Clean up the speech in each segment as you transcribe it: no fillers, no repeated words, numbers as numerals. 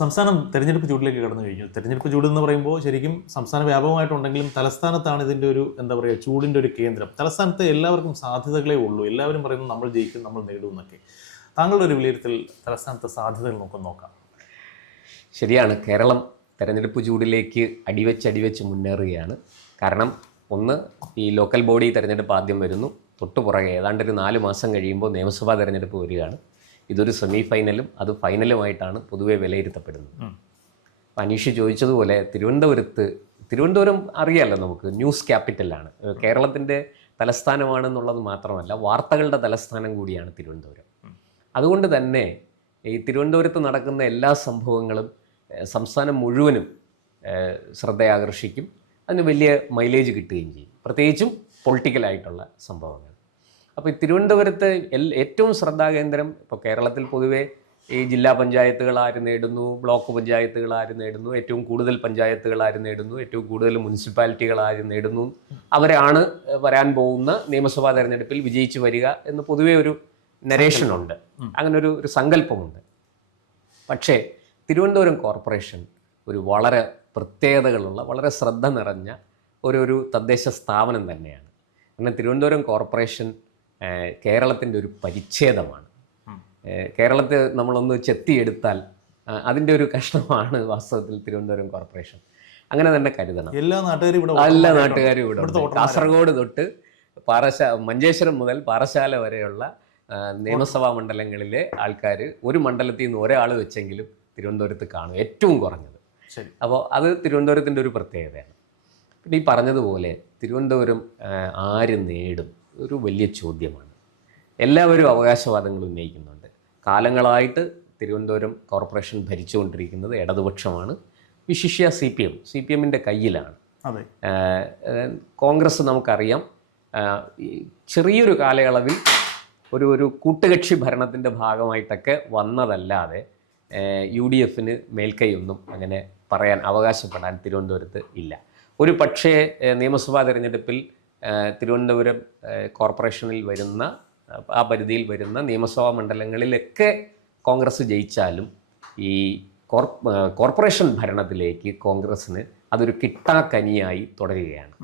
സംസ്ഥാനം തെരഞ്ഞെടുപ്പ് ചൂടിലേക്ക് കടന്നു കഴിഞ്ഞു. തെരഞ്ഞെടുപ്പ് ചൂട് എന്ന് പറയുമ്പോൾ ശരിക്കും സംസ്ഥാന വ്യാപകമായിട്ടുണ്ടെങ്കിലും തലസ്ഥാനത്താണ് ഇതിൻ്റെ ഒരു എന്താ പറയുക ചൂടിൻ്റെ ഒരു കേന്ദ്രം. തലസ്ഥാനത്ത് എല്ലാവർക്കും സാധ്യതകളേ ഉള്ളൂ. എല്ലാവരും പറയുന്നു നമ്മൾ ജയിക്കും, നമ്മൾ നേടും എന്നൊക്കെ. താങ്കളുടെ ഒരു വിലയിരുത്തൽ തലസ്ഥാനത്തെ സാധ്യതകൾ നോക്കാം. ശരിയാണ്, കേരളം തെരഞ്ഞെടുപ്പ് ചൂടിലേക്ക് അടിവെച്ച് മുന്നേറുകയാണ്. കാരണം ഒന്ന്, ഈ ലോക്കൽ ബോഡി തെരഞ്ഞെടുപ്പ് ആദ്യം വരുന്നു, തൊട്ടുപുറകെ ഏതാണ്ട് ഒരു 4 മാസം കഴിയുമ്പോൾ നിയമസഭാ തെരഞ്ഞെടുപ്പ് വരികയാണ്. ഇതൊരു സെമി ഫൈനലും അത് ഫൈനലുമായിട്ടാണ് പൊതുവെ വിലയിരുത്തപ്പെടുന്നത്. അപ്പം അനീഷ് ചോദിച്ചതുപോലെ തിരുവനന്തപുരം അറിയാമല്ലോ, നമുക്ക് ന്യൂസ് ക്യാപിറ്റലാണ്. കേരളത്തിൻ്റെ തലസ്ഥാനമാണെന്നുള്ളത് മാത്രമല്ല, വാർത്തകളുടെ തലസ്ഥാനം കൂടിയാണ് തിരുവനന്തപുരം. അതുകൊണ്ട് തന്നെ ഈ തിരുവനന്തപുരത്ത് നടക്കുന്ന എല്ലാ സംഭവങ്ങളും സംസ്ഥാനം മുഴുവനും ശ്രദ്ധയാകർഷിക്കും. അതിന് വലിയ മൈലേജ് കിട്ടുകയും ചെയ്യും, പ്രത്യേകിച്ചും പൊളിറ്റിക്കലായിട്ടുള്ള സംഭവങ്ങൾ. അപ്പോൾ ഈ തിരുവനന്തപുരത്ത് ഏറ്റവും ശ്രദ്ധാകേന്ദ്രം ഇപ്പോൾ കേരളത്തിൽ പൊതുവെ ഈ ജില്ലാ പഞ്ചായത്തുകൾ ആര് നേടുന്നു, ബ്ലോക്ക് പഞ്ചായത്തുകൾ ആര് നേടുന്നു, ഏറ്റവും കൂടുതൽ പഞ്ചായത്തുകൾ ആര് നേടുന്നു, ഏറ്റവും കൂടുതൽ മുനിസിപ്പാലിറ്റികൾ ആര് നേടുന്നു, അവരാണ് വരാൻ പോകുന്ന നിയമസഭാ തെരഞ്ഞെടുപ്പിൽ വിജയിച്ചു വരിക എന്ന് പൊതുവെ ഒരു നരേഷനുണ്ട്, അങ്ങനെ ഒരു സങ്കല്പമുണ്ട്. പക്ഷേ തിരുവനന്തപുരം കോർപ്പറേഷൻ ഒരു വളരെ പ്രത്യേകതകളുള്ള, വളരെ ശ്രദ്ധ നിറഞ്ഞ ഒരു തദ്ദേശ സ്ഥാപനം തന്നെയാണ്. കാരണം തിരുവനന്തപുരം കോർപ്പറേഷൻ കേരളത്തിൻ്റെ ഒരു പരിച്ഛേദമാണ്. കേരളത്തെ നമ്മളൊന്ന് ചെത്തിയെടുത്താൽ അതിൻ്റെ ഒരു കഷ്ണമാണ് വാസ്തവത്തിൽ തിരുവനന്തപുരം കോർപ്പറേഷൻ. അങ്ങനെ തന്നെ കരുതണം. എല്ലാ നാട്ടുകാരും ഇവിടെ ഉണ്ട്. കാസർഗോഡ് തൊട്ട് മഞ്ചേശ്വരം മുതൽ പാറശാല വരെയുള്ള നിയമസഭാ മണ്ഡലങ്ങളിലെ ആൾക്കാർ ഒരു മണ്ഡലത്തിൽ നിന്ന് ഒരാൾ വെച്ചെങ്കിലും തിരുവനന്തപുരത്ത് കാണും, ഏറ്റവും കുറഞ്ഞത്. അപ്പോൾ അത് തിരുവനന്തപുരത്തിൻ്റെ ഒരു പ്രത്യേകതയാണ്. പിന്നെ ഈ പറഞ്ഞതുപോലെ തിരുവനന്തപുരം ആര് നേടും ഒരു വലിയ ചോദ്യമാണ്. എല്ലാവരും അവകാശവാദങ്ങൾ ഉന്നയിക്കുന്നുണ്ട്. കാലങ്ങളായിട്ട് തിരുവനന്തപുരം കോർപ്പറേഷൻ ഭരിച്ചുകൊണ്ടിരിക്കുന്നത് ഇടതുപക്ഷമാണ്, വിശിഷ്യ സി പി എമ്മിൻ്റെ കയ്യിലാണ്. കോൺഗ്രസ് നമുക്കറിയാം, ചെറിയൊരു കാലയളവിൽ ഒരു കൂട്ടുകക്ഷി ഭരണത്തിൻ്റെ ഭാഗമായിട്ടൊക്കെ വന്നതല്ലാതെ UDFന് മേൽക്കൈയൊന്നും അങ്ങനെ പറയാൻ, അവകാശപ്പെടാൻ തിരുവനന്തപുരത്ത് ഇല്ല. ഒരു പക്ഷേ നിയമസഭാ തെരഞ്ഞെടുപ്പിൽ തിരുവനന്തപുരം കോർപ്പറേഷനിൽ വരുന്ന, ആ പരിധിയിൽ വരുന്ന നിയമസഭാ മണ്ഡലങ്ങളിലൊക്കെ കോൺഗ്രസ് ജയിച്ചാലും ഈ കോർപ്പറേഷൻ ഭരണത്തിലേക്ക് കോൺഗ്രസ്സിന് അതൊരു കിട്ടാക്കനിയായി തുടരുകയാണ്.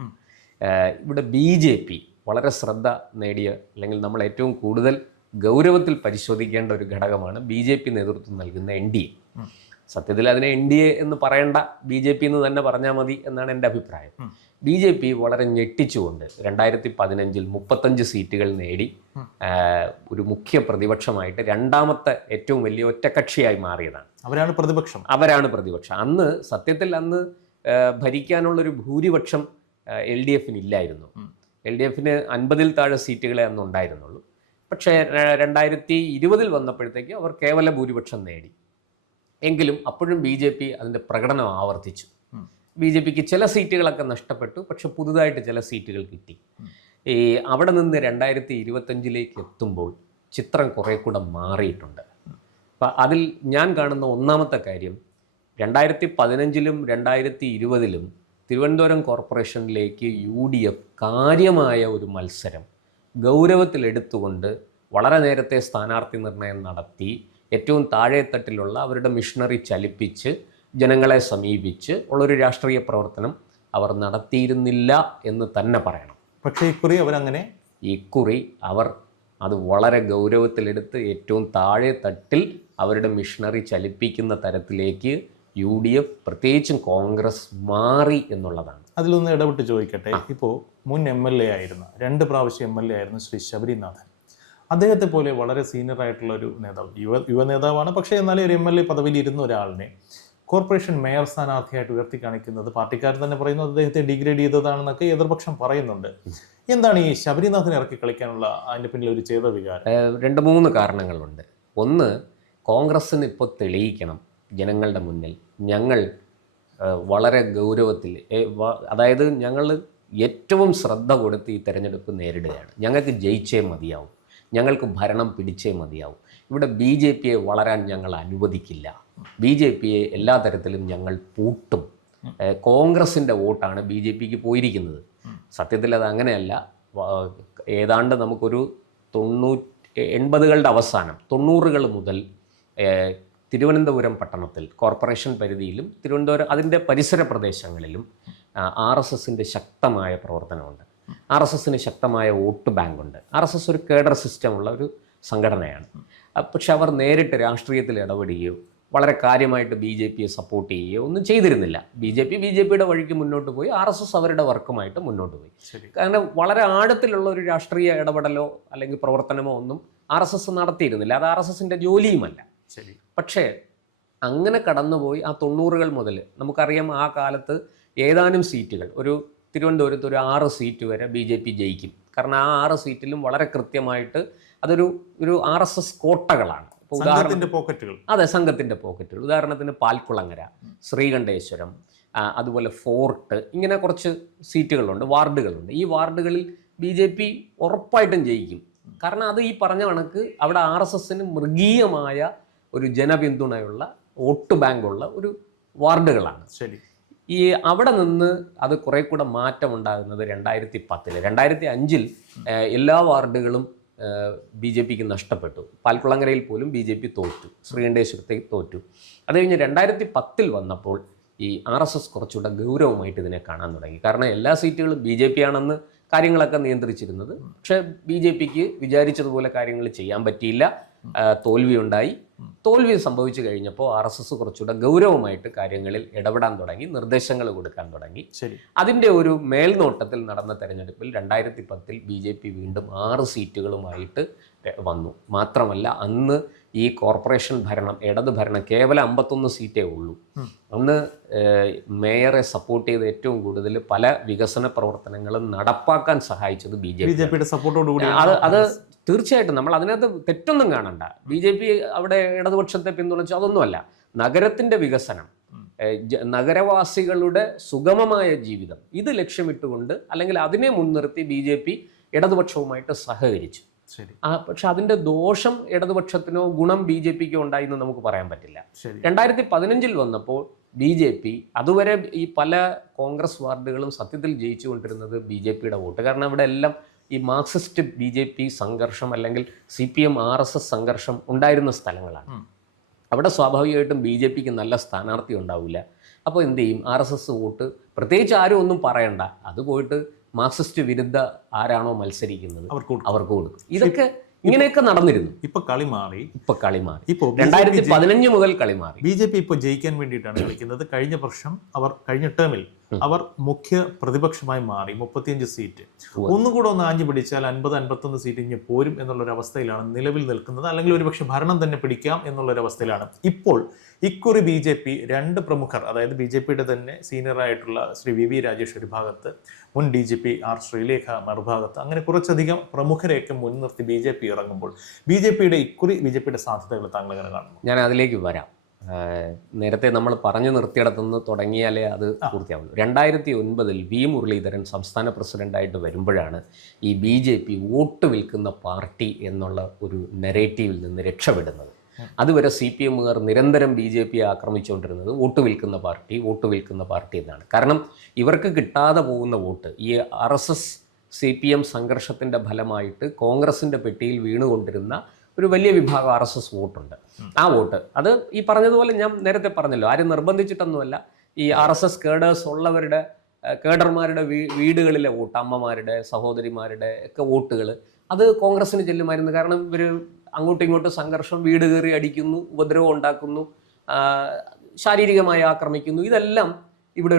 ഇവിടെ BJP വളരെ ശ്രദ്ധ നേടിയ, അല്ലെങ്കിൽ നമ്മൾ ഏറ്റവും കൂടുതൽ ഗൗരവത്തിൽ പരിശോധിക്കേണ്ട ഒരു ഘടകമാണ് BJP നേതൃത്വം നൽകുന്ന NDA. സത്യത്തിൽ അതിനെ NDA എന്ന് പറയേണ്ട, BJP എന്ന് തന്നെ പറഞ്ഞാൽ മതി എന്നാണ് എൻ്റെ അഭിപ്രായം. BJP വളരെ ഞെട്ടിച്ചുകൊണ്ട് 2015 35 സീറ്റുകൾ നേടി ഒരു മുഖ്യ പ്രതിപക്ഷമായിട്ട് രണ്ടാമത്തെ ഏറ്റവും വലിയ ഒറ്റക്കക്ഷിയായി മാറിയതാണ്. അവരാണ് പ്രതിപക്ഷം. അന്ന് സത്യത്തിൽ ഭരിക്കാനുള്ളൊരു ഭൂരിപക്ഷം LDFന് ഇല്ലായിരുന്നു. LDFന് 50-ൽ താഴെ സീറ്റുകളെ അന്ന് ഉണ്ടായിരുന്നുള്ളൂ. പക്ഷേ 2020 വന്നപ്പോഴത്തേക്ക് അവർ കേവല ഭൂരിപക്ഷം നേടി. എങ്കിലും അപ്പോഴും BJP അതിൻ്റെ പ്രകടനം ആവർത്തിച്ചു. BJPക്ക് ചില സീറ്റുകളൊക്കെ നഷ്ടപ്പെട്ടു, പക്ഷെ പുതുതായിട്ട് ചില സീറ്റുകൾ കിട്ടി. അവിടെ നിന്ന് 2025 എത്തുമ്പോൾ ചിത്രം കുറെ കൂടെ മാറിയിട്ടുണ്ട്. അപ്പം അതിൽ ഞാൻ കാണുന്ന ഒന്നാമത്തെ കാര്യം, 2015-ലും 2020-ലും തിരുവനന്തപുരം കോർപ്പറേഷനിലേക്ക് UDF കാര്യമായ ഒരു മത്സരം ഗൗരവത്തിലെടുത്തുകൊണ്ട് വളരെ നേരത്തെ സ്ഥാനാർത്ഥി നിർണയം നടത്തി ഏറ്റവും താഴെത്തട്ടിലുള്ള അവരുടെ മിഷണറി ചലിപ്പിച്ച് ജനങ്ങളെ സമീപിച്ച് ഉള്ളൊരു രാഷ്ട്രീയ പ്രവർത്തനം അവർ നടത്തിയിരുന്നില്ല എന്ന് തന്നെ പറയണം. പക്ഷേ ഇക്കുറി അവർ അത് വളരെ ഗൗരവത്തിലെടുത്ത് ഏറ്റവും താഴെ തട്ടിൽ അവരുടെ മിഷണറി ചലിപ്പിക്കുന്ന തരത്തിലേക്ക് UDF പ്രത്യേകിച്ചും കോൺഗ്രസ് മാറി എന്നുള്ളതാണ്. അതിലൊന്ന് ഇടപെട്ട് ചോദിക്കട്ടെ. ഇപ്പോൾ മുൻ MLA ആയിരുന്ന, 2 പ്രാവശ്യം MLA ആയിരുന്ന ശ്രീ ശബരിനാഥൻ, അദ്ദേഹത്തെ പോലെ വളരെ സീനിയർ ആയിട്ടുള്ള ഒരു നേതാവ്, യുവ നേതാവാണ്, പക്ഷേ എന്നാലും ഒരു MLA പദവിയിൽ ഇരുന്ന ഒരാളിനെ കോർപ്പറേഷൻ മേയർ സ്ഥാനാർത്ഥിയായിട്ട് ഉയർത്തി കാണിക്കുന്നത് പാർട്ടിക്കാർ തന്നെ പറയുന്നത് അദ്ദേഹത്തെ ഡിഗ്രേഡ് ചെയ്തതാണെന്നൊക്കെ എതിർപക്ഷം പറയുന്നുണ്ട്. എന്താണ് ഈ ശബരിനാഥനെ ഇറക്കി കളിക്കാനുള്ള അതിൻ്റെ പിന്നിൽ ഒരു ചേത വികാരം? 2-3 കാരണങ്ങളുണ്ട്. ഒന്ന്, കോൺഗ്രസ്സിന് ഇപ്പോൾ തെളിയിക്കണം ജനങ്ങളുടെ മുന്നിൽ, ഞങ്ങൾ വളരെ ഗൗരവത്തിൽ, അതായത് ഞങ്ങൾ ഏറ്റവും ശ്രദ്ധ കൊടുത്ത് ഈ തെരഞ്ഞെടുപ്പ് നേരിടുകയാണ്, ഞങ്ങൾക്ക് ജയിച്ചേ മതിയാവും, ഞങ്ങൾക്ക് ഭരണം പിടിച്ചേ മതിയാവും, ഇവിടെ BJPയെ വളരാൻ ഞങ്ങൾ അനുവദിക്കില്ല, BJPയെ എല്ലാ തരത്തിലും ഞങ്ങൾ പൂട്ടും. കോൺഗ്രസിൻ്റെ വോട്ടാണ് BJPക്ക് പോയിരിക്കുന്നത്. സത്യത്തിൽ അത് അങ്ങനെയല്ല. ഏതാണ്ട് നമുക്കൊരു 80കളുടെ അവസാനം 90കൾ മുതൽ തിരുവനന്തപുരം പട്ടണത്തിൽ കോർപ്പറേഷൻ പരിധിയിലും തിരുവനന്തപുരം അതിൻ്റെ പരിസര പ്രദേശങ്ങളിലും RSSൻ്റെ ശക്തമായ പ്രവർത്തനമുണ്ട്. RSSന് ശക്തമായ വോട്ട് ബാങ്കുണ്ട്. RSS ഒരു കേഡർ സിസ്റ്റമുള്ള ഒരു സംഘടനയാണ്. പക്ഷെ അവർ നേരിട്ട് രാഷ്ട്രീയത്തിൽ ഇടപെടുകയോ വളരെ കാര്യമായിട്ട് BJPയെ സപ്പോർട്ട് ചെയ്യുകയോ ഒന്നും ചെയ്തിരുന്നില്ല. BJPയുടെ വഴിക്ക് മുന്നോട്ട് പോയി, RSS അവരുടെ വർക്കുമായിട്ട് മുന്നോട്ട് പോയി. കാരണം വളരെ ആഴത്തിലുള്ള ഒരു രാഷ്ട്രീയ ഇടപെടലോ അല്ലെങ്കിൽ പ്രവർത്തനമോ ഒന്നും RSS നടത്തിയിരുന്നില്ല. അത് RSSൻ്റെ ജോലിയുമല്ല. പക്ഷേ അങ്ങനെ കടന്നുപോയി ആ 90കൾ മുതൽ നമുക്കറിയാം, ആ കാലത്ത് ഏതാനും സീറ്റുകൾ, ഒരു തിരുവനന്തപുരത്ത് ഒരു 6 സീറ്റ് വരെ BJP ജയിക്കും. കാരണം ആ 6 സീറ്റിലും വളരെ കൃത്യമായിട്ട് അതൊരു RSS കോട്ടകളാണ്. അതെ, സംഘത്തിൻ്റെ പോക്കറ്റുകൾ. ഉദാഹരണത്തിന് പാൽക്കുളങ്ങര, ശ്രീകണ്ഠേശ്വരം, അതുപോലെ ഫോർട്ട്, ഇങ്ങനെ കുറച്ച് സീറ്റുകളുണ്ട്, വാർഡുകളുണ്ട്. ഈ വാർഡുകളിൽ BJP ഉറപ്പായിട്ടും ജയിക്കും. കാരണം അത് ഈ പറഞ്ഞ കണക്ക് അവിടെ RSSന് മൃഗീയമായ ഒരു ജനപിന്തുണയുള്ള വോട്ട് ബാങ്കുള്ള ഒരു വാർഡുകളാണ്. ശരി. ഈ അവിടെ നിന്ന് അത് കുറെ കൂടെ മാറ്റം ഉണ്ടാകുന്നത് 2010. 2005 എല്ലാ വാർഡുകളും BJPക്ക് നഷ്ടപ്പെട്ടു. പാൽക്കുളങ്ങരയിൽ പോലും BJP തോറ്റു, ശ്രീകണ്ഠേശ്വരത്തേക്ക് തോറ്റു. അത് കഴിഞ്ഞ് 2010 വന്നപ്പോൾ ഈ RSS കുറച്ചുകൂടെ ഗൗരവമായിട്ട് ഇതിനെ കാണാൻ തുടങ്ങി. കാരണം എല്ലാ സീറ്റുകളും BJP ആണെന്ന് കാര്യങ്ങളൊക്കെ നിയന്ത്രിച്ചിരുന്നത്. പക്ഷേ BJPക്ക് വിചാരിച്ചതുപോലെ കാര്യങ്ങൾ ചെയ്യാൻ പറ്റിയില്ല, തോൽവിയുണ്ടായി. തോൽവി സംഭവിച്ചു കഴിഞ്ഞപ്പോൾ RSS കുറച്ചുകൂടെ ഗൗരവമായിട്ട് കാര്യങ്ങളിൽ ഇടപെടാൻ തുടങ്ങി, നിർദ്ദേശങ്ങൾ കൊടുക്കാൻ തുടങ്ങി. അതിൻ്റെ ഒരു മേൽനോട്ടത്തിൽ നടന്ന തെരഞ്ഞെടുപ്പിൽ 2010 BJP വീണ്ടും 6 സീറ്റുകളുമായിട്ട് വന്നു. മാത്രമല്ല അന്ന് ഈ കോർപ്പറേഷൻ ഭരണം, ഇടത് ഭരണം കേവലം 51 സീറ്റേ ഉള്ളൂ. അന്ന് മേയറെ സപ്പോർട്ട് ചെയ്ത് ഏറ്റവും കൂടുതൽ പല വികസന പ്രവർത്തനങ്ങളും നടപ്പാക്കാൻ സഹായിച്ചത് BJPയുടെ സപ്പോർട്ടോടുകൂടി. അത് തീർച്ചയായിട്ടും നമ്മൾ അതിനകത്ത് തെറ്റൊന്നും കാണണ്ട. BJP അവിടെ ഇടതുപക്ഷത്തെ പിന്തുണച്ചു, അതൊന്നുമല്ല. നഗരത്തിൻ്റെ വികസനം, നഗരവാസികളുടെ സുഗമമായ ജീവിതം, ഇത് ലക്ഷ്യമിട്ടുകൊണ്ട് അല്ലെങ്കിൽ അതിനെ മുൻനിർത്തി BJP ഇടതുപക്ഷവുമായിട്ട് സഹകരിച്ചു. പക്ഷെ അതിൻ്റെ ദോഷം ഇടതുപക്ഷത്തിനോ ഗുണം BJPക്കോ ഉണ്ടായി എന്ന് നമുക്ക് പറയാൻ പറ്റില്ല. 2015 വന്നപ്പോൾ BJP അതുവരെ ഈ പല കോൺഗ്രസ് വാർഡുകളും സത്യത്തിൽ ജയിച്ചുകൊണ്ടിരുന്നത് BJPയുടെ വോട്ട്. കാരണം ഇവിടെ എല്ലാം ഈ മാർക്സിസ്റ്റ് BJP സംഘർഷം അല്ലെങ്കിൽ CPM RSS സംഘർഷം ഉണ്ടായിരുന്ന സ്ഥലങ്ങളാണ്. അവിടെ സ്വാഭാവികമായിട്ടും BJPക്ക് നല്ല സ്ഥാനാർത്ഥി ഉണ്ടാവില്ല. അപ്പോൾ എന്ത് ചെയ്യും? RSS വോട്ട് പ്രത്യേകിച്ച് ആരും ഒന്നും പറയണ്ട, അത് പോയിട്ട് മാർക്സിസ്റ്റ് വിരുദ്ധ ആരാണോ മത്സരിക്കുന്നത് അവർക്ക് കൊടുക്കും. ഇതൊക്കെ ഇങ്ങനെയൊക്കെ നടന്നിരുന്നു. ഇപ്പൊ കളി മാറി. ഇപ്പൊ 2015 മുതൽ കളി മാറി. BJP ഇപ്പോൾ ജയിക്കാൻ വേണ്ടിയിട്ടാണ് കളിക്കുന്നത്. കഴിഞ്ഞ ടേമിൽ അവർ മുഖ്യ പ്രതിപക്ഷമായി മാറി. 35 സീറ്റ് ഒന്നുകൂടെ ഒന്ന് ആഞ്ഞു പിടിച്ചാൽ 50-51 സീറ്റ് ഇനി പോരും എന്നുള്ളൊരു അവസ്ഥയിലാണ് നിലവിൽ നിൽക്കുന്നത്. അല്ലെങ്കിൽ ഒരുപക്ഷെ ഭരണം തന്നെ പിടിക്കാം എന്നുള്ളൊരു അവസ്ഥയിലാണ് ഇപ്പോൾ. ഇക്കുറി BJP 2 പ്രമുഖർ, അതായത് BJPയുടെ തന്നെ സീനിയറായിട്ടുള്ള ശ്രീ VV രാജേഷ് ഒരു ഭാഗത്ത്, മുൻ DGP R ശ്രീലേഖ മറുഭാഗത്ത്, അങ്ങനെ കുറച്ചധികം പ്രമുഖരെയൊക്കെ മുൻനിർത്തി BJP ഇറങ്ങുമ്പോൾ BJPയുടെ സാധ്യതകൾ താങ്കൾ എങ്ങനെ കാണുന്നു? ഞാൻ അതിലേക്ക് വരാം. നേരത്തെ നമ്മൾ പറഞ്ഞു നിർത്തിയിടത്തുനിന്ന് തുടങ്ങിയാലേ അത് പൂർത്തിയാവുള്ളൂ. 2009 V മുരളീധരൻ സംസ്ഥാന പ്രസിഡന്റായിട്ട് വരുമ്പോഴാണ് ഈ BJP വോട്ട് വിൽക്കുന്ന പാർട്ടി എന്നുള്ള ഒരു നെറേറ്റീവിൽ നിന്ന് രക്ഷപ്പെടുന്നത്. അതുവരെ CPMകാർ നിരന്തരം BJPയെ ആക്രമിച്ചുകൊണ്ടിരുന്നത് വോട്ട് വിൽക്കുന്ന പാർട്ടി എന്നാണ്. കാരണം ഇവർക്ക് കിട്ടാതെ പോകുന്ന വോട്ട്, ഈ RSS CPM സംഘർഷത്തിൻ്റെ ഫലമായിട്ട് കോൺഗ്രസിൻ്റെ പെട്ടിയിൽ വീണുകൊണ്ടിരുന്ന ഒരു വലിയ വിഭാഗം RSS വോട്ടുണ്ട്. ആ വോട്ട് അത് ഈ പറഞ്ഞതുപോലെ ഞാൻ നേരത്തെ പറഞ്ഞല്ലോ, ആരും നിർബന്ധിച്ചിട്ടൊന്നുമല്ല. ഈ RSS കേഡർമാരുടെ വീടുകളിലെ വോട്ട്, അമ്മമാരുടെ സഹോദരിമാരുടെ ഒക്കെ വോട്ടുകൾ അത് കോൺഗ്രസിന് ചെല്ലുമായിരുന്നു. കാരണം ഇവർ അങ്ങോട്ടും ഇങ്ങോട്ടും സംഘർഷം, വീട് കയറി അടിക്കുന്നു, ഉപദ്രവം ഉണ്ടാക്കുന്നു, ശാരീരികമായി ആക്രമിക്കുന്നു. ഇതെല്ലാം ഇവിടെ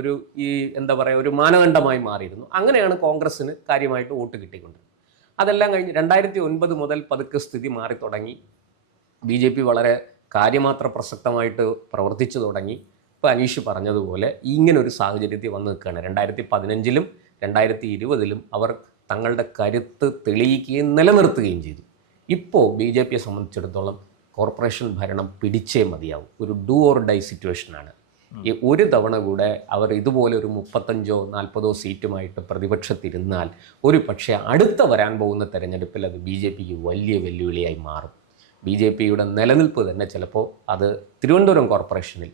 ഒരു ഈ എന്താ പറയുക, ഒരു മാനദണ്ഡമായി മാറിയിരുന്നു. അങ്ങനെയാണ് കോൺഗ്രസിന് കാര്യമായിട്ട് വോട്ട് കിട്ടിക്കൊണ്ടിരുന്നത്. അതെല്ലാം കഴിഞ്ഞ് 2009 മുതൽ പതുക്കെ സ്ഥിതി മാറി തുടങ്ങി. BJP വളരെ കാര്യമാത്ര പ്രസക്തമായിട്ട് പ്രവർത്തിച്ചു തുടങ്ങി. ഇപ്പോൾ അനീഷ് പറഞ്ഞതുപോലെ ഇങ്ങനൊരു സാഹചര്യത്തിൽ വന്ന് നിൽക്കുകയാണ്. 2015 2020 അവർ തങ്ങളുടെ കരുത്ത് തെളിയിക്കുകയും നിലനിർത്തുകയും ചെയ്തു. ഇപ്പോൾ BJPയെ സംബന്ധിച്ചിടത്തോളം കോർപ്പറേഷൻ ഭരണം പിടിച്ചേ മതിയാവും. ഒരു ഡു ഓർ ഡൈ സിറ്റുവേഷനാണ്. ഈ ഒരു തവണ കൂടെ അവർ ഇതുപോലെ ഒരു 35-40 സീറ്റുമായിട്ട് പ്രതിപക്ഷത്തിരുന്നാൽ ഒരു പക്ഷേ അടുത്ത വരാൻ പോകുന്ന തെരഞ്ഞെടുപ്പിൽ അത് BJPക്ക് വലിയ വെല്ലുവിളിയായി മാറും. BJPയുടെ നിലനിൽപ്പ് തന്നെ ചിലപ്പോൾ അത് തിരുവനന്തപുരം കോർപ്പറേഷനിൽ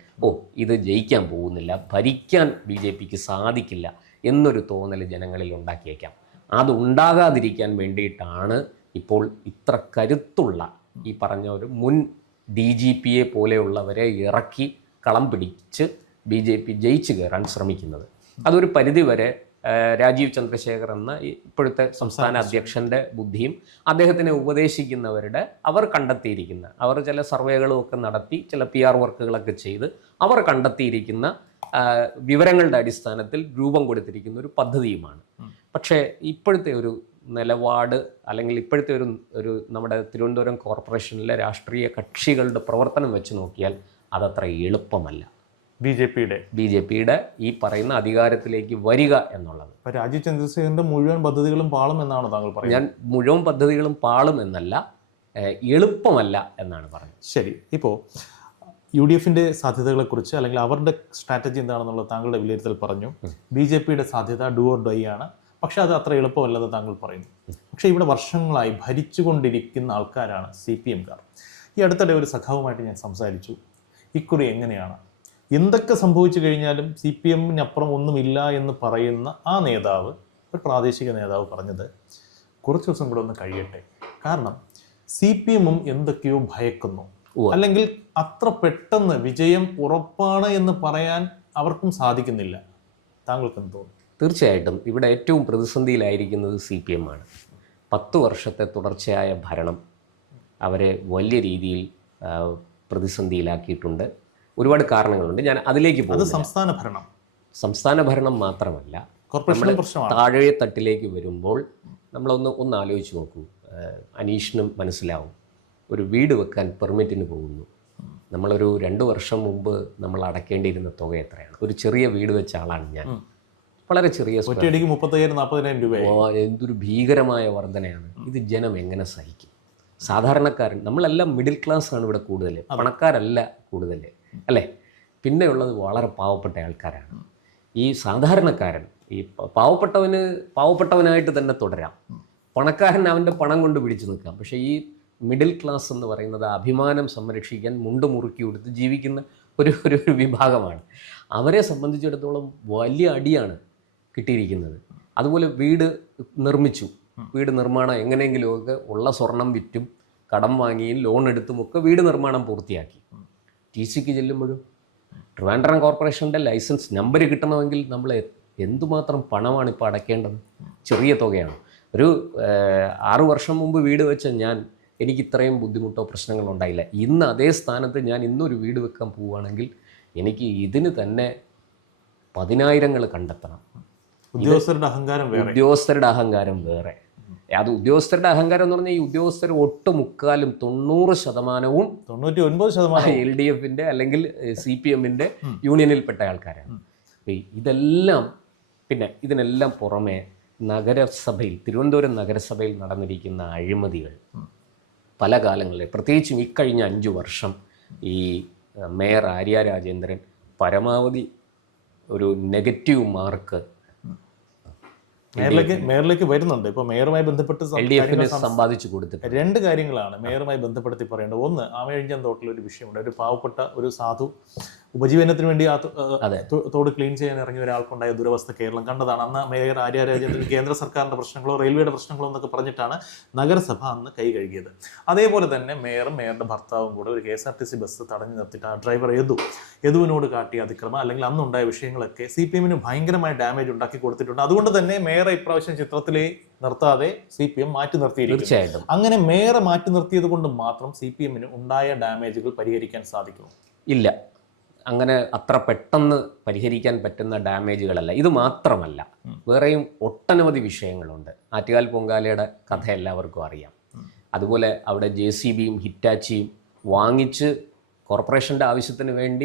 ഇത് ജയിക്കാൻ പോകുന്നില്ല, ഭരിക്കാൻ BJPക്ക് സാധിക്കില്ല എന്നൊരു തോന്നൽ ജനങ്ങളിൽ ഉണ്ടാക്കിയേക്കാം. അത് ഉണ്ടാകാതിരിക്കാൻ വേണ്ടിയിട്ടാണ് ഇപ്പോൾ ഇത്ര കരുത്തുള്ള ഈ പറഞ്ഞ ഒരു മുൻ DGPയെ പോലെയുള്ളവരെ ഇറക്കി കളം പിടിച്ച് BJP ജയിച്ചു കയറാൻ ശ്രമിക്കുന്നത്. അതൊരു പരിധിവരെ രാജീവ് ചന്ദ്രശേഖർ എന്ന ഇപ്പോഴത്തെ സംസ്ഥാന അധ്യക്ഷൻ്റെ ബുദ്ധിയും അദ്ദേഹത്തിനെ ഉപദേശിക്കുന്നവരുടെ അവർ കണ്ടെത്തിയിരിക്കുന്ന, അവർ ചില സർവേകളും ഒക്കെ നടത്തി ചില PR വർക്കുകളൊക്കെ ചെയ്ത് അവർ കണ്ടെത്തിയിരിക്കുന്ന വിവരങ്ങളുടെ അടിസ്ഥാനത്തിൽ രൂപം കൊടുത്തിരിക്കുന്ന ഒരു പദ്ധതിയുമാണ്. പക്ഷേ ഇപ്പോഴത്തെ ഒരു നിലപാട് അല്ലെങ്കിൽ ഇപ്പോഴത്തെ ഒരു നമ്മുടെ തിരുവനന്തപുരം കോർപ്പറേഷനിലെ രാഷ്ട്രീയ കക്ഷികളുടെ പ്രവർത്തനം വെച്ച് നോക്കിയാൽ അതത്ര എളുപ്പമല്ല. BJPയുടെ ഈ പറയുന്ന അധികാരത്തിലേക്ക് വരിക എന്നുള്ളത്. രാജീവ് ചന്ദ്രശേഖരന്റെ മുഴുവൻ പദ്ധതികളും പാളും എന്നാണ് താങ്കൾ പറയുന്നത്? ഞാൻ മുഴുവൻ പദ്ധതികളും പാളും എന്നല്ല, എളുപ്പമല്ല എന്നാണ് പറഞ്ഞത്. ശരി, ഇപ്പോൾ UDFന്റെ സാധ്യതകളെക്കുറിച്ച് അല്ലെങ്കിൽ അവരുടെ സ്ട്രാറ്റജി എന്താണെന്നുള്ളത് താങ്കളുടെ വിലയിരുത്തൽ പറഞ്ഞു. BJPയുടെ സാധ്യത ഡു ഓർ ഡൈ ആണ്, പക്ഷെ അത് അത്ര എളുപ്പമല്ലെന്ന് താങ്കൾ പറയുന്നു. പക്ഷേ ഇവിടെ വർഷങ്ങളായി ഭരിച്ചുകൊണ്ടിരിക്കുന്ന ആൾക്കാരാണ് CPMകാർ. ഈ അടുത്തിടെ ഒരു സഖാവുമായിട്ട് ഞാൻ സംസാരിച്ചു. ഇക്കുറി എങ്ങനെയാണ്, എന്തൊക്കെ സംഭവിച്ചു കഴിഞ്ഞാലും CPMനപ്പുറം ഒന്നുമില്ല എന്ന് പറയുന്ന ആ നേതാവ്, ഒരു പ്രാദേശിക നേതാവ് പറഞ്ഞത് കുറച്ച് ദിവസം കൂടെ ഒന്ന് കഴിയട്ടെ, കാരണം CPMും എന്തൊക്കെയോ ഭയക്കുന്നു, അല്ലെങ്കിൽ അത്ര പെട്ടെന്ന് വിജയം ഉറപ്പാണ് എന്ന് പറയാൻ അവർക്കും സാധിക്കുന്നില്ല. താങ്കൾക്ക് എന്ത് തോന്നുന്നു? തീർച്ചയായിട്ടും ഇവിടെ ഏറ്റവും പ്രതിസന്ധിയിലായിരിക്കുന്നത് CPM ആണ്. 10 വർഷത്തെ തുടർച്ചയായ ഭരണം അവരെ വലിയ രീതിയിൽ പ്രതിസന്ധിയിലാക്കിയിട്ടുണ്ട്. ഒരുപാട് കാരണങ്ങളുണ്ട്, ഞാൻ അതിലേക്ക് പോകും. സംസ്ഥാന ഭരണം മാത്രമല്ല, താഴെ തട്ടിലേക്ക് വരുമ്പോൾ നമ്മളൊന്ന് ആലോചിച്ച് നോക്കൂ. അനീഷിനും മനസ്സിലാവും, ഒരു വീട് വെക്കാൻ പെർമിറ്റിന് പോകുന്നു. നമ്മളൊരു 2 വർഷം മുമ്പ് നമ്മൾ അടയ്ക്കേണ്ടിയിരുന്ന തുക എത്രയാണ്? ഒരു ചെറിയ വീട് വെച്ച ആളാണ് ഞാൻ. വളരെ ചെറിയ 35,000-40,000 രൂപ. എന്തൊരു ഭീകരമായ വർധനയാണ്. ഇത് ജനം എങ്ങനെ സഹിക്കും? സാധാരണക്കാരൻ, നമ്മളെല്ലാം മിഡിൽ ക്ലാസ് ആണ് ഇവിടെ കൂടുതൽ, പണക്കാരല്ല കൂടുതൽ, അല്ലേ? പിന്നെയുള്ളത് വളരെ പാവപ്പെട്ട ആൾക്കാരാണ്. ഈ സാധാരണക്കാരൻ, ഈ പാവപ്പെട്ടവനായിട്ട് തന്നെ തുടരാം, പണക്കാരൻ അവൻ്റെ പണം കൊണ്ട് പിടിച്ചു നിൽക്കാം. പക്ഷേ ഈ മിഡിൽ ക്ലാസ് എന്ന് പറയുന്നത് അഭിമാനം സംരക്ഷിക്കാൻ മുണ്ട് മുറുക്കി കൊടുത്ത് ജീവിക്കുന്ന ഒരു വിഭാഗമാണ്. അവരെ സംബന്ധിച്ചിടത്തോളം വലിയ അടിയാണ് കിട്ടിയിരിക്കുന്നത്. അതുപോലെ വീട് നിർമ്മിച്ചു, വീട് നിർമ്മാണം എങ്ങനെയെങ്കിലുമൊക്കെ ഉള്ള സ്വർണം വിറ്റും കടം വാങ്ങിയും ലോൺ എടുത്തുമൊക്കെ വീട് നിർമ്മാണം പൂർത്തിയാക്കി. TCക്ക് ചെല്ലുമ്പോഴും ട്രിവാൻഡ്രം കോർപ്പറേഷൻ്റെ ലൈസൻസ് നമ്പർ കിട്ടണമെങ്കിൽ നമ്മൾ എന്തുമാത്രം പണമാണ് ഇപ്പോൾ അടയ്ക്കേണ്ടത്? ചെറിയ തുകയാണ്. ഒരു 6 വർഷം മുമ്പ് വീട് വെച്ച എനിക്ക് ഇത്രയും ബുദ്ധിമുട്ടോ പ്രശ്നങ്ങളോ ഉണ്ടായില്ല. ഇന്ന് അതേ സ്ഥാനത്ത് ഞാൻ ഇന്നൊരു വീട് വെക്കാൻ പോവുകയാണെങ്കിൽ എനിക്ക് ഇതിന് തന്നെ 10,000 കണ്ടെത്തണം. ഉദ്യോഗസ്ഥരുടെ അഹങ്കാരം വേറെ. അത് ഉദ്യോഗസ്ഥരുടെ അഹങ്കാരം എന്ന് പറഞ്ഞാൽ ഈ ഉദ്യോഗസ്ഥർ ഒട്ടുമുക്കാലും 90%, 99% LDFന്റെ അല്ലെങ്കിൽ CPMന്റെ യൂണിയനിൽപ്പെട്ട ആൾക്കാരാണ്. ഇതെല്ലാം പിന്നെ ഇതിനെല്ലാം പുറമെ നഗരസഭയിൽ, തിരുവനന്തപുരം നഗരസഭയിൽ നടന്നിരിക്കുന്ന അഴിമതികൾ പല കാലങ്ങളിൽ, പ്രത്യേകിച്ചും ഇക്കഴിഞ്ഞ 5 വർഷം ഈ മേയർ ആര്യ രാജേന്ദ്രൻ പരമാവധി ഒരു നെഗറ്റീവ് മാർക്ക് മേയറിലേക്ക് വരുന്നുണ്ട്. ഇപ്പോൾ മേയറുമായി ബന്ധപ്പെട്ട് സമ്പാദിച്ചു കൊടുത്തിട്ട് 2 കാര്യങ്ങളാണ് മേയറുമായി ബന്ധപ്പെടുത്തി പറയേണ്ടത്. ഒന്ന്, ആമയിഴഞ്ചൻ തോട്ടിൽ ഒരു വിഷയമുണ്ട്. ഒരു പാവപ്പെട്ട ഒരു സാധു ഉപജീവനത്തിന് വേണ്ടി ആ തോട് ക്ലീൻ ചെയ്യാൻ ഇറങ്ങിയ ഒരാൾക്കുണ്ടായ ദുരവസ്ഥ കേരളം കണ്ടതാണ്. അന്ന് മേയർ ആര്യ രാജേന്ദ്രൻ കേന്ദ്ര സർക്കാരിൻ്റെ പ്രശ്നങ്ങളോ റെയിൽവേയുടെ പ്രശ്നങ്ങളോ എന്നൊക്കെ പറഞ്ഞിട്ടാണ് നഗരസഭ അന്ന് കൈ കഴുകിയത്. അതേപോലെ തന്നെ മേയറും മേയറുടെ ഭർത്താവും കൂടെ ഒരു KSRTC ബസ് തടഞ്ഞു നിർത്തിയിട്ട് ആ ഡ്രൈവർ യദുവിനോട് കാട്ടിയ അതിക്രമം അല്ലെങ്കിൽ അന്നുണ്ടായ വിഷയങ്ങളൊക്കെ CPMന് ഭയങ്കരമായ ഡാമേജ് ഉണ്ടാക്കി കൊടുത്തിട്ടുണ്ട്. അതുകൊണ്ട് തന്നെ മേയറെ ഇപ്രാവശ്യം ചിത്രത്തിലെ നിർത്താതെ CPM മാറ്റി നിർത്തിയിരിക്കുന്നു. അങ്ങനെ മേയറെ മാറ്റി നിർത്തിയത് കൊണ്ട് മാത്രം CPMന് ഉണ്ടായ ഡാമേജുകൾ പരിഹരിക്കാൻ സാധിക്കുമോ? ഇല്ല, അങ്ങനെ അത്ര പെട്ടെന്ന് പരിഹരിക്കാൻ പറ്റുന്ന ഡാമേജുകളല്ല. ഇത് മാത്രമല്ല, വേറെയും ഒട്ടനവധി വിഷയങ്ങളുണ്ട്. ആറ്റുകാൽ പൊങ്കാലയുടെ കഥ എല്ലാവർക്കും അറിയാം. അതുപോലെ അവിടെ JCBയും ഹിറ്റാച്ചിയും വാങ്ങിച്ച് കോർപ്പറേഷൻ്റെ ആവശ്യത്തിന് വേണ്ടി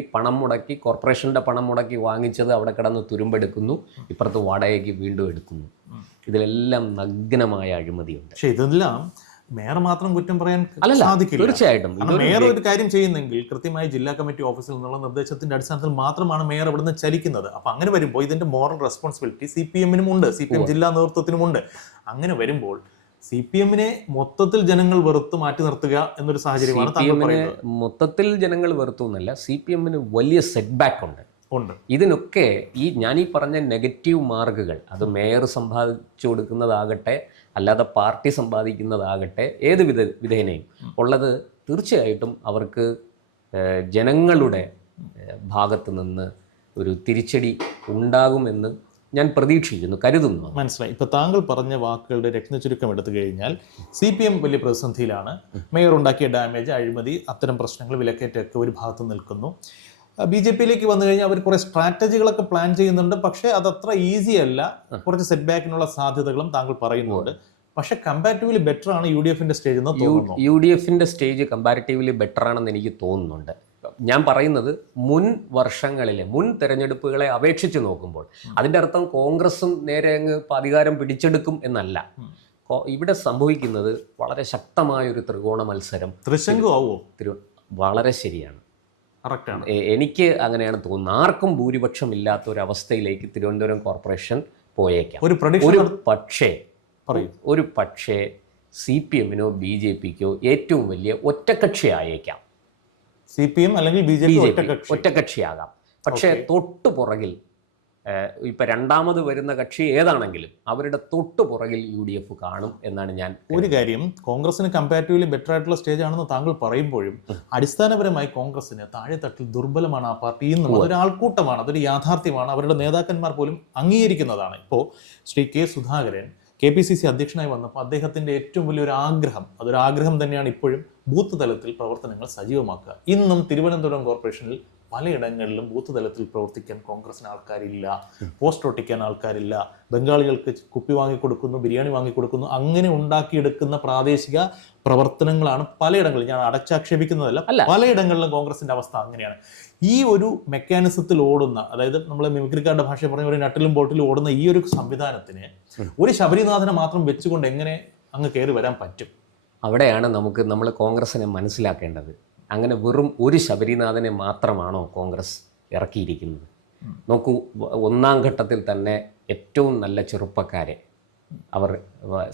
കോർപ്പറേഷൻ്റെ പണം മുടക്കി വാങ്ങിച്ചത് അവിടെ കിടന്ന് തുരുമ്പെടുക്കുന്നു, ഇപ്പുറത്ത് വാടകയ്ക്ക് വീണ്ടും എടുക്കുന്നു. ഇതിലെല്ലാം നഗ്നമായ അഴിമതിയുണ്ട്. പക്ഷേ ഇതെല്ലാം മേയർ മാത്രം കുറ്റം പറയാൻ സാധിക്കില്ല. തീർച്ചയായിട്ടും മേയർ ഒരു കാര്യം ചെയ്യുന്നെങ്കിൽ കൃത്യമായി ജില്ലാ കമ്മിറ്റി ഓഫീസിൽ നിന്നുള്ള നിർദ്ദേശത്തിന്റെ അടിസ്ഥാനത്തിൽ മാത്രമാണ് മേയർ ഇവിടുന്ന് ചലിക്കുന്നത്. അപ്പൊ അങ്ങനെ വരുമ്പോൾ ഇതിന്റെ മോറൽ റെസ്പോൺസിബിലിറ്റി CPMനും ഉണ്ട്, CPM ജില്ലാ നേതൃത്വത്തിനുമുണ്ട്. അങ്ങനെ വരുമ്പോൾ CPMനെ മൊത്തത്തിൽ ജനങ്ങൾ വെറുത്ത് മാറ്റി നിർത്തുക എന്നൊരു സാഹചര്യമാണ് താങ്കൾ പറയുന്നത്. മൊത്തത്തിൽ ജനങ്ങൾ വെറുത്തു എന്നല്ല, CPMന് വലിയ സെറ്റ് ബാക്ക് ഉണ്ട്. ഇതിനൊക്കെ ഞാൻ ഈ പറഞ്ഞ നെഗറ്റീവ് മാർക്കുകൾ, അത് മേയർ സമ്പാദിച്ചു കൊടുക്കുന്നതാകട്ടെ അല്ലാതെ പാർട്ടി സമ്പാദിക്കുന്നതാകട്ടെ, ഏത് വിധേനയും ഉള്ളത് തീർച്ചയായിട്ടും അവർക്ക് ജനങ്ങളുടെ ഭാഗത്ത് നിന്ന് ഒരു തിരിച്ചടി ഉണ്ടാകുമെന്ന് ഞാൻ പ്രതീക്ഷിക്കുന്നു, കരുതുന്നു. മനസ്സിലായി. ഇപ്പൊ താങ്കൾ പറഞ്ഞ വാക്കുകളുടെ രത്നചുരുക്കം എടുത്തു കഴിഞ്ഞാൽ CPM വലിയ പ്രതിസന്ധിയിലാണ്. മേയർ ഉണ്ടാക്കിയ ഡാമേജ്, അഴിമതി, അത്തരം പ്രശ്നങ്ങൾ, വിലക്കയറ്റമൊക്കെ ഒരു ഭാഗത്ത് നിൽക്കുന്നു. BJPയിലേക്ക് വന്നു കഴിഞ്ഞാൽ അവർ കുറെ സ്ട്രാറ്റജികളൊക്കെ പ്ലാൻ ചെയ്യുന്നുണ്ട്. പക്ഷേ അതത്ര ഈസി അല്ല. കുറച്ച് സെറ്റ് ബാക്കിനുള്ള സാധ്യതകളും താങ്കൾ പറയുന്നുണ്ട്. പക്ഷെ കമ്പാരിറ്റീവ്ലി ബെറ്റർ ആണ് UDFന്റെ സ്റ്റേജ് എന്ന് തോന്നുന്നു. UDFന്റെ സ്റ്റേജ് കമ്പാരിറ്റീവ്ലി ബെറ്റർ ആണെന്ന് എനിക്ക് തോന്നുന്നുണ്ട്. ഞാൻ പറയുന്നത് മുൻ വർഷങ്ങളിലെ മുൻ തെരഞ്ഞെടുപ്പുകളെ അപേക്ഷിച്ച് നോക്കുമ്പോൾ അതിൻ്റെ അർത്ഥം കോൺഗ്രസും നേരെ അങ്ങ് അധികാരം പിടിച്ചെടുക്കും എന്നല്ല. ഇവിടെ സംഭവിക്കുന്നത് വളരെ ശക്തമായൊരു ത്രികോണ മത്സരം. തൃശങ്കു ആവോ? വളരെ ശരിയാണ്, കറക്റ്റാണ്. എനിക്ക് അങ്ങനെയാണ് തോന്നുന്നത്. ആർക്കും ഭൂരിപക്ഷം ഇല്ലാത്ത ഒരു അവസ്ഥയിലേക്ക് തിരുവനന്തപുരം കോർപ്പറേഷൻ പോയേക്കാം. ഒരു പക്ഷേ CPMനോ BJPക്കോ ഏറ്റവും വലിയ ഒറ്റക്കക്ഷി ആയേക്കാം. CPM അല്ലെങ്കിൽ BJP ഒറ്റക്കക്ഷിയാകാം. പക്ഷേ തൊട്ടു പുറകിൽ ഇപ്പം രണ്ടാമത് വരുന്ന കക്ഷി ഏതാണെങ്കിലും അവരുടെ തൊട്ടു പുറകിൽ UDF കാണും എന്നാണ് ഞാൻ. ഒരു കാര്യം, കോൺഗ്രസിന് കമ്പാരിറ്റീവ്ലി ബെറ്റർ ആയിട്ടുള്ള സ്റ്റേജ് ആണെന്ന് താങ്കൾ പറയുമ്പോഴും അടിസ്ഥാനപരമായി കോൺഗ്രസിന് താഴെത്തട്ടിൽ ദുർബലമാണ് ആ പാർട്ടി എന്നും അതൊരു ആൾക്കൂട്ടമാണ്, അതൊരു യാഥാർത്ഥ്യമാണ്, അവരുടെ നേതാക്കന്മാർ പോലും അംഗീകരിക്കുന്നതാണ്. ഇപ്പോൾ ശ്രീ K. സുധാകരൻ KPCC അധ്യക്ഷനായി വന്നപ്പോൾ അദ്ദേഹത്തിന്റെ ഏറ്റവും വലിയൊരു ആഗ്രഹം, അതൊരു ആഗ്രഹം തന്നെയാണ് ഇപ്പോഴും, ബൂത്ത് തലത്തിൽ പ്രവർത്തനങ്ങൾ സജീവമാക്കുക. ഇന്നും തിരുവനന്തപുരം കോർപ്പറേഷനിൽ പലയിടങ്ങളിലും ബൂത്ത് തലത്തിൽ പ്രവർത്തിക്കാൻ കോൺഗ്രസിന് ആൾക്കാരില്ല, പോസ്റ്റർ ഒട്ടിക്കാൻ ആൾക്കാരില്ല, ബംഗാളികൾക്ക് കുപ്പി വാങ്ങിക്കൊടുക്കുന്നു, ബിരിയാണി വാങ്ങിക്കൊടുക്കുന്നു, അങ്ങനെ ഉണ്ടാക്കിയെടുക്കുന്ന പ്രാദേശിക പ്രവർത്തനങ്ങളാണ് പലയിടങ്ങളിലും. ഞാൻ അടച്ചാക്ഷേപിക്കുന്നതല്ല, പലയിടങ്ങളിലും കോൺഗ്രസിന്റെ അവസ്ഥ അങ്ങനെയാണ്. ഈ ഒരു മെക്കാനിസത്തിൽ ഓടുന്ന, അതായത് നമ്മൾ മിമിക്രിക്കാരുടെ ഭാഷ പറഞ്ഞ ഒരു നട്ടിലും ബോട്ടിലും ഓടുന്ന ഈ ഒരു സംവിധാനത്തിന് ഒരു ശബരിനാഥനെ മാത്രം വെച്ചുകൊണ്ട് എങ്ങനെ അങ്ങ് കയറി വരാൻ പറ്റും? അവിടെയാണ് നമ്മൾ കോൺഗ്രസിനെ മനസ്സിലാക്കേണ്ടത്. അങ്ങനെ വെറും ഒരു ശബരിനാഥനെ മാത്രമാണോ കോൺഗ്രസ് ഇറക്കിയിരിക്കുന്നത്? നോക്കൂ, ഒന്നാം ഘട്ടത്തിൽ തന്നെ ഏറ്റവും നല്ല ചെറുപ്പക്കാരെ അവർ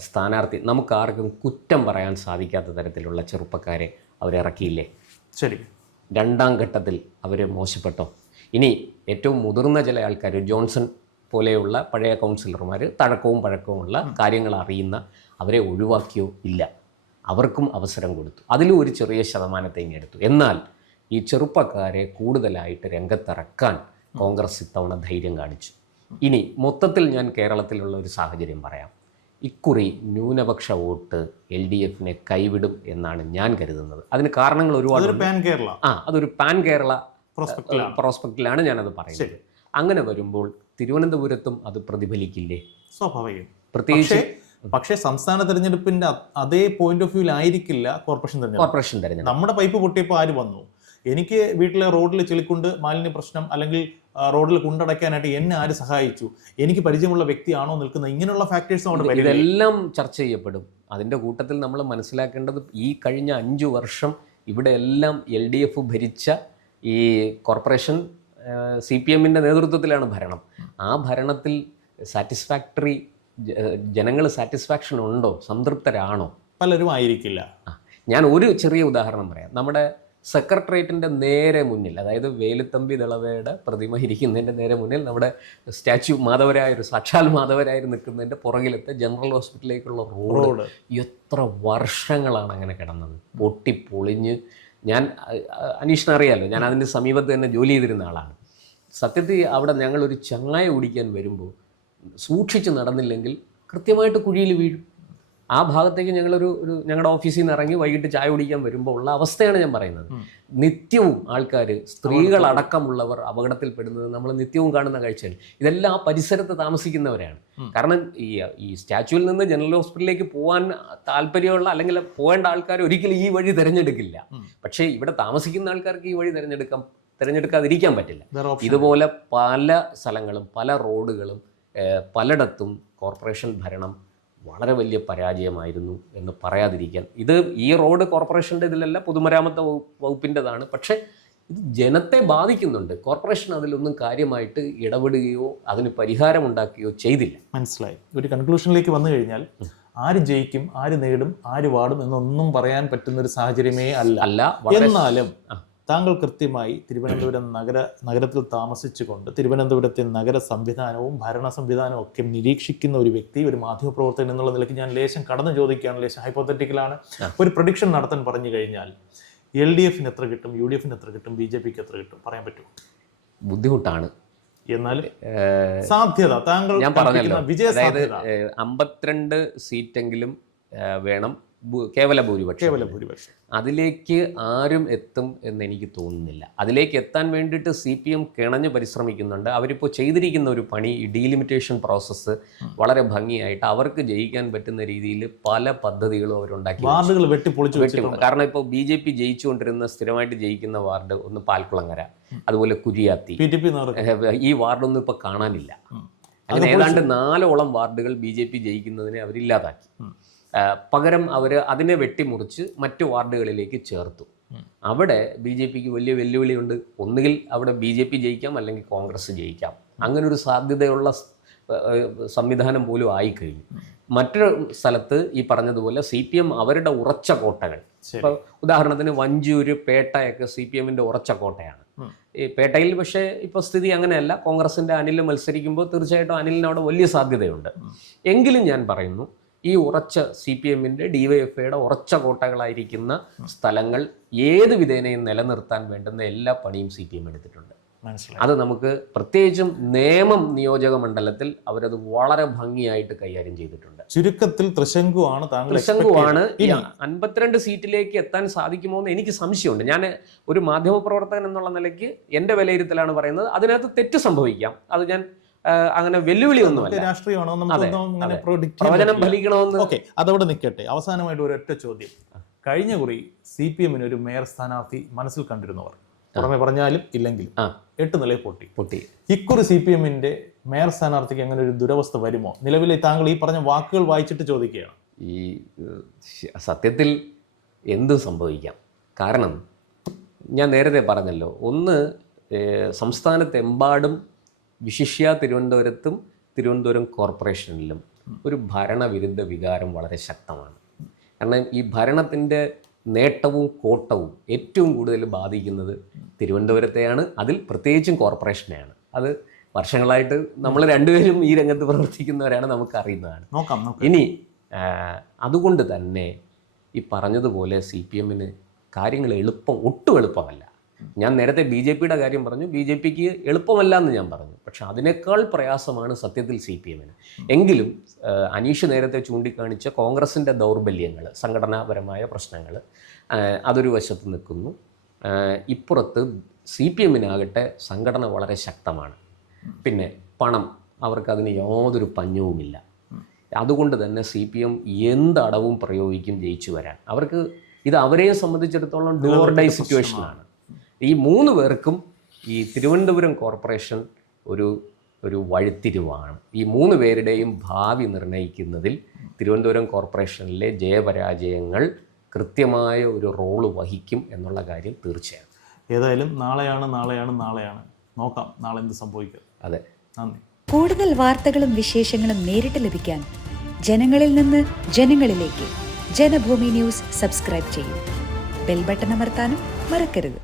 സ്ഥാനാർത്ഥി, നമുക്ക് ആർക്കും കുറ്റം പറയാൻ സാധിക്കാത്ത തരത്തിലുള്ള ചെറുപ്പക്കാരെ അവരിറക്കിയില്ലേ? ശരി. രണ്ടാം ഘട്ടത്തിൽ അവർ മോശപ്പെട്ടോ? ഇനി ഏറ്റവും മുതിർന്ന ചില ആൾക്കാർ, ജോൺസൺ പോലെയുള്ള പഴയ കൗൺസിലർമാർ, തഴക്കവും പഴക്കവുമുള്ള കാര്യങ്ങൾ അറിയുന്ന അവരെ ഒഴിവാക്കിയോ? ഇല്ല, അവർക്കും അവസരം കൊടുത്തു. അതിലും ഒരു ചെറിയ ശതമാനത്തെ ഇങ്ങെടുത്തു. എന്നാൽ ഈ ചെറുപ്പക്കാരെ കൂടുതലായിട്ട് രംഗത്തിറക്കാൻ കോൺഗ്രസ് ഇത്തവണ ധൈര്യം കാണിച്ചു. ഇനി മൊത്തത്തിൽ ഞാൻ കേരളത്തിലുള്ള ഒരു സാഹചര്യം പറയാം. ഇക്കുറി ന്യൂനപക്ഷ വോട്ട് LDFനെ കൈവിടും എന്നാണ് ഞാൻ കരുതുന്നത്. അതിന് കാരണങ്ങൾ ഒരുപാട്. അതൊരു പാൻ കേരള പ്രോസ്പെക്റ്റിലാണ് ഞാനത് പറയുന്നത്. അങ്ങനെ വരുമ്പോൾ തിരുവനന്തപുരത്തും അത് പ്രതിഫലിക്കില്ലേ? സ്വാഭാവികം. പ്രത്യേകിച്ച് പക്ഷേ സംസ്ഥാന തെരഞ്ഞെടുപ്പിന്റെ അതേ പോയിന്റ് ഓഫ് വ്യൂവിലായിരിക്കില്ല കോർപ്പറേഷൻ തെരഞ്ഞെടുപ്പ്. നമ്മുടെ പൈപ്പ് പൊട്ടിയപ്പോൾ ആര് വന്നു? എനിക്ക് വീട്ടിലെ റോഡിൽ ചെളിക്കുണ്ട്, മാലിന്യ പ്രശ്നം, അല്ലെങ്കിൽ റോഡിൽ കുണ്ടടയ്ക്കാനായിട്ട് എന്നെ ആര് സഹായിച്ചു, എനിക്ക് പരിചയമുള്ള വ്യക്തിയാണോ നിൽക്കുന്നത്, ഇങ്ങനെയുള്ള ഫാക്ടേഴ്സും അവിടെ വരും. ഇതെല്ലാം ചർച്ച ചെയ്യപ്പെടും. അതിൻ്റെ കൂട്ടത്തിൽ നമ്മൾ മനസ്സിലാക്കേണ്ടത് ഈ കഴിഞ്ഞ 5 വർഷം ഇവിടെ എല്ലാം LDF ഭരിച്ച ഈ കോർപ്പറേഷൻ CPMന്റെ നേതൃത്വത്തിലാണ് ഭരണം. ആ ഭരണത്തിൽ ജനങ്ങൾ സാറ്റിസ്ഫാക്ഷൻ ഉണ്ടോ? സംതൃപ്തരാണോ? പലരും ആയിരിക്കില്ല. ഞാൻ ഒരു ചെറിയ ഉദാഹരണം പറയാം. നമ്മുടെ സെക്രട്ടേറിയറ്റിൻ്റെ നേരെ മുന്നിൽ, അതായത് വേലുത്തമ്പി ദളവയുടെ പ്രതിമ ഇരിക്കുന്നതിൻ്റെ നേരെ മുന്നിൽ നമ്മുടെ സ്റ്റാച്യു സാക്ഷാൽ മാധവരായി നിൽക്കുന്നതിൻ്റെ പുറകിലത്തെ ജനറൽ ഹോസ്പിറ്റലിലേക്കുള്ള റോഡ് എത്ര വർഷങ്ങളാണ് അങ്ങനെ കിടന്നത്, പൊട്ടിപ്പൊളിഞ്ഞ്. ഞാൻ അനീഷിനെ അറിയാമല്ലോ, ഞാൻ അതിൻ്റെ സമീപത്ത് തന്നെ ജോലി ചെയ്തിരുന്ന ആളാണ്. സത്യത്തിൽ അവിടെ ഞങ്ങളൊരു ചായ കുടിക്കാൻ വരുമ്പോൾ സൂക്ഷിച്ച് നടന്നില്ലെങ്കിൽ കൃത്യമായിട്ട് കുഴിയിൽ വീഴും. ആ ഭാഗത്തേക്ക് ഞങ്ങളുടെ ഓഫീസിൽ നിന്ന് ഇറങ്ങി വൈകിട്ട് ചായ കുടിക്കാൻ വരുമ്പോൾ ഉള്ള അവസ്ഥയാണ് ഞാൻ പറയുന്നത്. നിത്യവും ആൾക്കാർ, സ്ത്രീകളടക്കമുള്ളവർ അപകടത്തിൽപ്പെടുന്നത് നമ്മൾ നിത്യവും കാണുന്ന കാഴ്ചയാണ്. ഇതെല്ലാം ആ പരിസരത്ത് താമസിക്കുന്നവരാണ്. കാരണം ഈ സ്റ്റാച്യുവിൽ നിന്ന് ജനറൽ ഹോസ്പിറ്റലിലേക്ക് പോകാൻ താല്പര്യമുള്ള അല്ലെങ്കിൽ പോകേണ്ട ആൾക്കാർ ഒരിക്കലും ഈ വഴി തിരഞ്ഞെടുക്കില്ല. പക്ഷേ ഇവിടെ താമസിക്കുന്ന ആൾക്കാർക്ക് ഈ വഴി തിരഞ്ഞെടുക്കാതിരിക്കാൻ പറ്റില്ല. ഇതുപോലെ പല സ്ഥലങ്ങളും പല റോഡുകളും പലയിടത്തും കോർപ്പറേഷൻ ഭരണം വളരെ വലിയ പരാജയമായിരുന്നു എന്ന് പറയാതിരിക്കാൻ. ഈ റോഡ് കോർപ്പറേഷൻ്റെ ഇതിലല്ല, പൊതുമരാമത്ത് വകുപ്പിൻ്റെതാണ്. പക്ഷേ ഇത് ജനത്തെ ബാധിക്കുന്നുണ്ട്. കോർപ്പറേഷൻ അതിലൊന്നും കാര്യമായിട്ട് ഇടപെടുകയോ അതിന് പരിഹാരമുണ്ടാക്കുകയോ ചെയ്തില്ല. മനസ്സിലായി. ഒരു കൺക്ലൂഷനിലേക്ക് വന്നു കഴിഞ്ഞാൽ ആര് ജയിക്കും, ആര് നേടും, ആര് വാടും എന്നൊന്നും പറയാൻ പറ്റുന്ന ഒരു സാഹചര്യമേ അല്ല. എന്നാലും താങ്കൾ കൃത്യമായി തിരുവനന്തപുരം നഗരത്തിൽ താമസിച്ചുകൊണ്ട് തിരുവനന്തപുരത്തെ നഗര സംവിധാനവും ഭരണ സംവിധാനവും ഒക്കെ നിരീക്ഷിക്കുന്ന ഒരു വ്യക്തി, ഒരു മാധ്യമപ്രവർത്തകൻ എന്നുള്ള നിലയ്ക്ക് ഞാൻ ലേശം കടന്നു ചോദിക്കുകയാണ്, ലേശം ഹൈപ്പോത്തറ്റിക്കലാണ്. ഒരു പ്രഡിക്ഷൻ നടത്താൻ പറഞ്ഞു കഴിഞ്ഞാൽ LDF എത്ര കിട്ടും, UDF എത്ര കിട്ടും, BJP എത്ര കിട്ടും പറയാൻ പറ്റുമോ? ബുദ്ധിമുട്ടാണ്. എന്നാൽ സാധ്യത താങ്കൾ ഞാൻ പറഞ്ഞല്ലോ, വിജയ അതായത് സാധ്യത 52 സീറ്റെങ്കിലും വേണം, കേവല ഭൂരിപക്ഷം. അതിലേക്ക് ആരും എത്തും എന്ന് എനിക്ക് തോന്നുന്നില്ല. അതിലേക്ക് എത്താൻ വേണ്ടിയിട്ട് CPM കിണഞ്ഞ് പരിശ്രമിക്കുന്നുണ്ട്. അവരിപ്പോൾ ചെയ്തിരിക്കുന്ന ഒരു പണി, ഈ ഡീലിമിറ്റേഷൻ പ്രോസസ്സ് വളരെ ഭംഗിയായിട്ട് അവർക്ക് ജയിക്കാൻ പറ്റുന്ന രീതിയിൽ പല പദ്ധതികളും അവരുണ്ടാക്കി. വാർഡുകൾ വെട്ടിപ്പൊളിച്ചു. കാരണം ഇപ്പോൾ BJP ജയിച്ചുകൊണ്ടിരുന്ന സ്ഥിരമായിട്ട് ജയിക്കുന്ന വാർഡ് ഒന്ന് പാൽക്കുളങ്ങര, അതുപോലെ കുരിയാത്തി, ഈ വാർഡൊന്നും ഇപ്പോൾ കാണാനില്ല. അങ്ങനെ ഏതാണ്ട് 4ഓളം വാർഡുകൾ BJP ജയിക്കുന്നതിനെ അവരില്ലാതാക്കി. പകരം അവർ അതിനെ വെട്ടിമുറിച്ച് മറ്റു വാർഡുകളിലേക്ക് ചേർത്തു. അവിടെ BJPക്ക് വലിയ വെല്ലുവിളിയുണ്ട്. ഒന്നുകിൽ അവിടെ BJP ജയിക്കാം, അല്ലെങ്കിൽ കോൺഗ്രസ് ജയിക്കാം. അങ്ങനൊരു സാധ്യതയുള്ള സംവിധാനം പോലും ആയിക്കഴിഞ്ഞു. മറ്റൊരു സ്ഥലത്ത് ഈ പറഞ്ഞതുപോലെ CPM അവരുടെ ഉറച്ച കോട്ടകൾ, ഇപ്പോൾ ഉദാഹരണത്തിന് വഞ്ചൂര്, പേട്ടയൊക്കെ CPMൻ്റെ ഉറച്ച കോട്ടയാണ്. ഈ പേട്ടയിൽ പക്ഷേ ഇപ്പോൾ സ്ഥിതി അങ്ങനെയല്ല. കോൺഗ്രസിൻ്റെ അനിൽ മത്സരിക്കുമ്പോൾ തീർച്ചയായിട്ടും അനിലിന് അവിടെ വലിയ സാധ്യതയുണ്ട്. എങ്കിലും ഞാൻ പറയുന്നു, ഈ ഉറച്ച CPMൻ്റെ DYFIയുടെ ഉറച്ച കോട്ടകളായിരിക്കുന്ന സ്ഥലങ്ങൾ ഏത് വിധേനയും നിലനിർത്താൻ വേണ്ടുന്ന എല്ലാ പണിയും CPM എടുത്തിട്ടുണ്ട്. അത് നമുക്ക് പ്രത്യേകിച്ചും നേമം നിയോജക മണ്ഡലത്തിൽ അവരത് വളരെ ഭംഗിയായിട്ട് കൈകാര്യം ചെയ്തിട്ടുണ്ട്. ചുരുക്കത്തിൽ ത്രിശങ്കുവാണ് 52 സീറ്റിലേക്ക് എത്താൻ സാധിക്കുമോ എന്ന് എനിക്ക് സംശയമുണ്ട്. ഞാൻ ഒരു മാധ്യമപ്രവർത്തകൻ എന്നുള്ള നിലയ്ക്ക് എൻ്റെ വിലയിരുത്തലാണ് പറയുന്നത്. അതിനകത്ത് തെറ്റ് സംഭവിക്കാം. അത് ഞാൻ അങ്ങനെ വെല്ലുവിളിയൊന്നുമല്ല, രാഷ്ട്രീയമാണോ പ്രവചനം ഫലിക്കണമെന്ന്. ഓക്കെ, അതവിടെ നിൽക്കട്ടെ. അവസാനമായിട്ട് ഒരൊറ്റ ചോദ്യം. കഴിഞ്ഞ കുറി CPMന് ഒരു മേയർ സ്ഥാനാർത്ഥി മനസ്സിൽ കണ്ടിരുന്നവർ, പുറമെ പറഞ്ഞാലും ഇല്ലെങ്കിലും 8 നിലയിൽ പൊട്ടി. ഇക്കുറി CPMന്റെ മേയർ സ്ഥാനാർത്ഥിക്ക് അങ്ങനെ ഒരു ദുരവസ്ഥ വരുമോ? നിലവിലെ താങ്കൾ ഈ പറഞ്ഞ വാക്കുകൾ വായിച്ചിട്ട് ചോദിക്കുകയാണ്. ഈ സത്യത്തിൽ എന്തും സംഭവിക്കാം. കാരണം ഞാൻ നേരത്തെ പറഞ്ഞല്ലോ, ഒന്ന് സംസ്ഥാനത്തെമ്പാടും വിശിഷ്യ തിരുവനന്തപുരത്തും തിരുവനന്തപുരം കോർപ്പറേഷനിലും ഒരു ഭരണവിരുദ്ധ വികാരം വളരെ ശക്തമാണ്. കാരണം ഈ ഭരണത്തിൻ്റെ നേട്ടവും കോട്ടവും ഏറ്റവും കൂടുതൽ ബാധിക്കുന്നത് തിരുവനന്തപുരത്തെയാണ്, അതിൽ പ്രത്യേകിച്ചും കോർപ്പറേഷനെയാണ്. അത് വർഷങ്ങളായിട്ട് നമ്മൾ രണ്ടുപേരും ഈ രംഗത്ത് പ്രവർത്തിക്കുന്നവരാണ്, നമുക്കറിയുന്നതാണ്. ഇനി അതുകൊണ്ട് തന്നെ ഈ പറഞ്ഞതുപോലെ CPMന് കാര്യങ്ങൾ ഒട്ടും എളുപ്പമല്ല. ഞാൻ നേരത്തെ BJPയുടെ കാര്യം പറഞ്ഞു, BJPക്ക് എളുപ്പമല്ല എന്ന് ഞാൻ പറഞ്ഞു. പക്ഷെ അതിനേക്കാൾ പ്രയാസമാണ് സത്യത്തിൽ CPMന്. എങ്കിലും അനീഷ് നേരത്തെ ചൂണ്ടിക്കാണിച്ച കോൺഗ്രസിൻ്റെ ദൗർബല്യങ്ങൾ, സംഘടനാപരമായ പ്രശ്നങ്ങൾ, അതൊരു വശത്ത് നിൽക്കുന്നു. ഇപ്പുറത്ത് CPMനാകട്ടെ സംഘടന വളരെ ശക്തമാണ്. പിന്നെ പണം, അവർക്കതിന് യാതൊരു പഞ്ഞവുമില്ല. അതുകൊണ്ട് തന്നെ CPM എന്ത് അടവും പ്രയോഗിക്കും ജയിച്ചു വരാൻ. അവർക്ക് ഇത് അവരെ സംബന്ധിച്ചിടത്തോളം ഡു ഓർ ഡൈ സിറ്റുവേഷനാണ്. ഈ 3 പേർക്കും ഈ തിരുവനന്തപുരം കോർപ്പറേഷൻ ഒരു വഴിത്തിരിവാണ്. ഈ 3 പേരുടെയും ഭാവി നിർണ്ണയിക്കുന്നതിൽ തിരുവനന്തപുരം കോർപ്പറേഷനിലെ ജയപരാജയങ്ങൾ കൃത്യമായ ഒരു റോള് വഹിക്കും എന്നുള്ള കാര്യം തീർച്ചയാണ്. ഏതായാലും നാളെയാണ്. നോക്കാം നാളെ എന്ത് സംഭവിക്കും. അതെ, നന്ദി. കൂടുതൽ വാർത്തകളും വിശേഷങ്ങളും നേരിട്ട് ലഭിക്കാൻ ജനങ്ങളിൽ നിന്ന് ജനങ്ങളിലേക്ക് ജനഭൂമി ന്യൂസ് സബ്സ്ക്രൈബ് ചെയ്യൂ. ബെൽ ബട്ടൺ അമർത്താനും മറക്കരുത്.